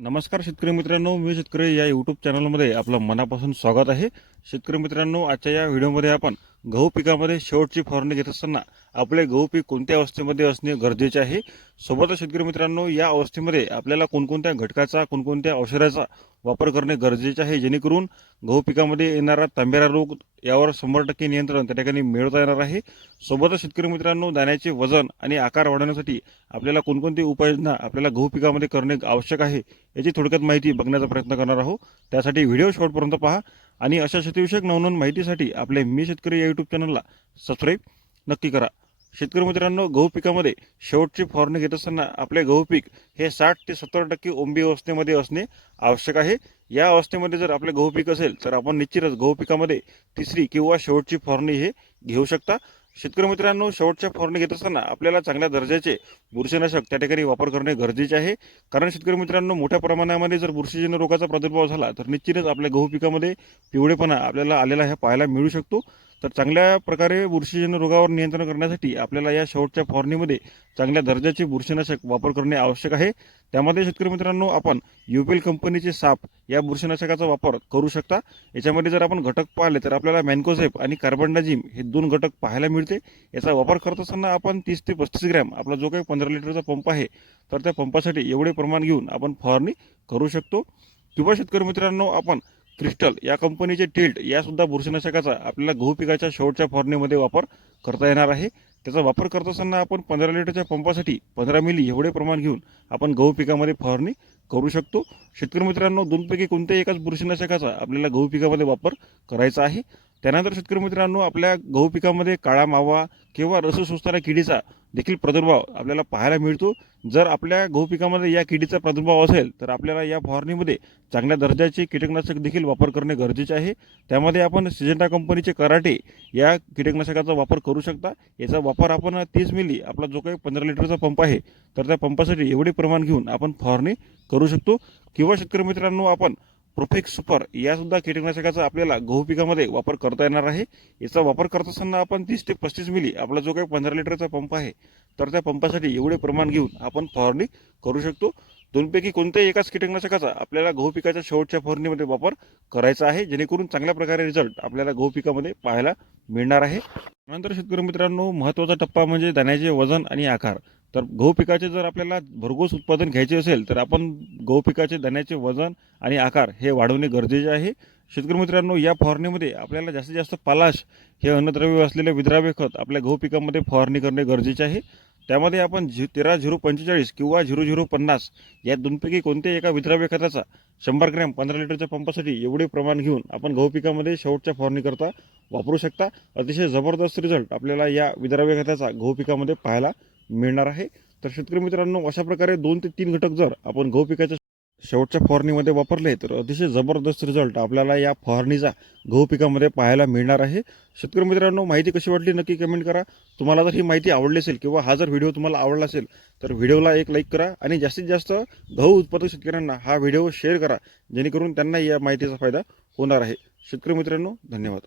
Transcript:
नमस्कार शेतकरी मित्रांनो मी शेतकरी या यूट्यूब चॅनलमध्ये आपलं मनापासून स्वागत आहे. शेतकरी मित्रांनो आजच्या या व्हिडिओमध्ये आपण गहू पिकामध्ये शेवटची फवारणी घेत असताना आपले गहू पीक कोणत्या अवस्थेमध्ये असणे गरजेचे आहे? सोबतच शेतकरी मित्रांनो या अवस्थेमध्ये आपल्याला कोणकोणत्या घटकाचा कोणकोणत्या औषधाचा वापर करणे गरजेचे आहे? जेणेकरून गहू पिकामध्ये येणारा तांबेरा रोग यावर शंभर टक्के नियंत्रण त्या ठिकाणी मिळवता येणार आहे. सोबतच शेतकरी मित्रांनो दाण्याचे वजन आणि आकार वाढवण्यासाठी आपल्याला कोणकोणती उपाययोजना आपल्याला गहू पिकामध्ये करणे आवश्यक आहे याची थोडक्यात माहिती बघण्याचा प्रयत्न करणार आहोत. त्यासाठी व्हिडिओ शेवटपर्यंत पहा. आणि अशा शेतीविषयक नवनवीन माहितीसाठी आपले मी शेतकरी या यूट्यूब चॅनलला सबस्क्राईब नक्की करा. शेतकरी मित्रांनो गहू पिकामध्ये शेवटची फवारणी घेत असताना आपले गहू पीक हे साठ ते सत्तर टक्के ओंबी अवस्थेमध्ये असणे आवश्यक आहे. या अवस्थेमध्ये जर आपले गहू पीक असेल तर आपण निश्चितच गहू पिकामध्ये तिसरी किंवा शेवटची फवारणी हे घेऊ शकता. शेतकरी मित्रांनो शेवटच्या फवारणी घेत असताना आपल्याला चांगल्या दर्जाचे बुरशीनाशक त्या ठिकाणी वापर करणे गरजेचे आहे. कारण शेतकरी मित्रांनो मोठ्या प्रमाणामध्ये जर बुरशीजन्य रोगाचा प्रादुर्भाव झाला तर निश्चितच आपल्या गहू पिकामध्ये पिवळेपणा आपल्याला आलेला हे पाहायला मिळू शकतो. तर चांगल्या प्रकारे बुरशीजन्य रोगावर नियंत्रण करण्यासाठी आपल्याला या शेवटच्या फवारणीमध्ये चांगल्या दर्जाचे बुरशीनाशक वापर करणे आवश्यक आहे. त्यामध्ये शेतकरी मित्रांनो आपण युपीएल कंपनीचे साप या बुरशीनाशकाचा वापर करू शकता. याच्यामध्ये जर आपण घटक पाहिले तर आपल्याला मॅन्कोझेप आणि कार्बनडाजिम हे दोन घटक पाहायला मिळते. याचा वापर करत असताना आपण तीस ते पस्तीस ग्रॅम आपला जो काही पंधरा लिटरचा पंप आहे तर त्या पंपासाठी एवढे प्रमाण घेऊन आपण फवारणी करू शकतो. किंवा शेतकरी मित्रांनो आपण क्रिस्टल या कंपनीचे टिल्ट यासुद्धा बुरशीनाशकाचा आपल्याला गहू पिकाच्या शेवटच्या फवारणीमध्ये वापर करता येणार आहे. त्याचा वापर करत असताना आपण पंधरा लिटरच्या पंपासाठी पंधरा मिली एवढे प्रमाण घेऊन आपण गहू पिकामध्ये फवारणी करू शकतो. शेतकरी मित्रांनो दोनपैकी कोणत्याही एकाच बुरशीनाशकाचा आपल्याला गहू पिकामध्ये वापर करायचा आहे. त्यानंतर शेतकरी मित्रांनो आपल्या गहू पिकामध्ये काळा मावा किंवा रस सुसणाऱ्या किडीचा देखील प्रादुर्भाव आपल्याला पाहायला मिळतो. जर आपल्या गहू पिकामध्ये या किडीचा प्रादुर्भाव असेल तर आपल्याला या फवारणीमध्ये चांगल्या दर्जाचे कीटकनाशक देखील वापर करणे गरजेचे आहे. त्यामध्ये आपण सिजेंटा कंपनीचे कराटे या कीटकनाशकाचा वापर करू शकता. याचा वापर आपण तीस मिली आपला जो काही पंधरा लिटरचा पंप आहे तर त्या पंपासाठी एवढे प्रमाण घेऊन आपण फवारणी करू शकतो. किंवा शेतकरी मित्रांनो आपण प्रोफेक्स सुपर यासुद्धा कीटकनाशकाचा आपल्याला गहू पिकामध्ये वापर करता येणार आहे. याचा वापर करत असताना आपण तीस ते पस्तीस मिली आपला जो काही पंधरा लिटरचा पंप आहे तर त्या पंपासाठी एवढे प्रमाण घेऊन आपण फवारणी करू शकतो. दोनपैकी कोणत्याही एकाच कीटकनाशकाचा आपल्याला गहू पिकाच्या शेवटच्या फवारणीमध्ये वापर करायचा आहे जेणेकरून चांगल्या प्रकारे रिझल्ट आपल्याला गहू पिकामध्ये पाहायला मिळणार आहे. नंतर शेतकरी मित्रांनो महत्त्वाचा टप्पा म्हणजे दाण्याचे वजन आणि आकार. तर गहू पिकाचे जर आपल्याला भरघोस उत्पादन घ्यायचे असेल तर आपण गहू पिकाचे दाण्याचे वजन आणि आकार हे वाढवणे गरजेचे आहे. शेतकरी मित्रांनो या फवारणीमध्ये आपल्याला जास्तीत जास्त पालाश हे अन्नद्रव्य असलेले विद्राव्य खत आपल्या गहू पिकामध्ये फवारणी करणे गरजेचे आहे. त्यामध्ये आपण झि तेरा झिरो पंचेचाळीस किंवा झिरो झिरो पन्नास या दोनपैकी कोणत्याही एका विद्राव्य खताचा शंभर ग्रॅम पंधरा लिटरच्या पंपासाठी एवढे प्रमाण घेऊन आपण गहू पिकामध्ये शेवटच्या फवारणीकरता वापरू शकता. अतिशय जबरदस्त रिझल्ट आपल्याला या विद्राव्य खताचा गहू पिकामध्ये पाहायला मिळणार आहे. तर शेतकरी मित्रांनो अशा प्रकारे दोन ते तीन घटक जर आपण गहू पिकाच्या शेवटच्या फवारणीमध्ये वापरले तर अतिशय जबरदस्त रिझल्ट आपल्याला या फवारणीचा गहू पिकामध्ये पाहायला मिळणार आहे. शेतकरी मित्रांनो माहिती कशी वाटली नक्की कमेंट करा. तुम्हाला जर ही माहिती आवडली असेल किंवा हा जर व्हिडिओ तुम्हाला आवडला असेल तर व्हिडिओला एक लाईक करा आणि जास्तीत जास्त गहू उत्पादक शेतकऱ्यांना हा व्हिडिओ शेअर करा जेणेकरून त्यांना या माहितीचा फायदा होणार आहे. शेतकरी मित्रांनो धन्यवाद.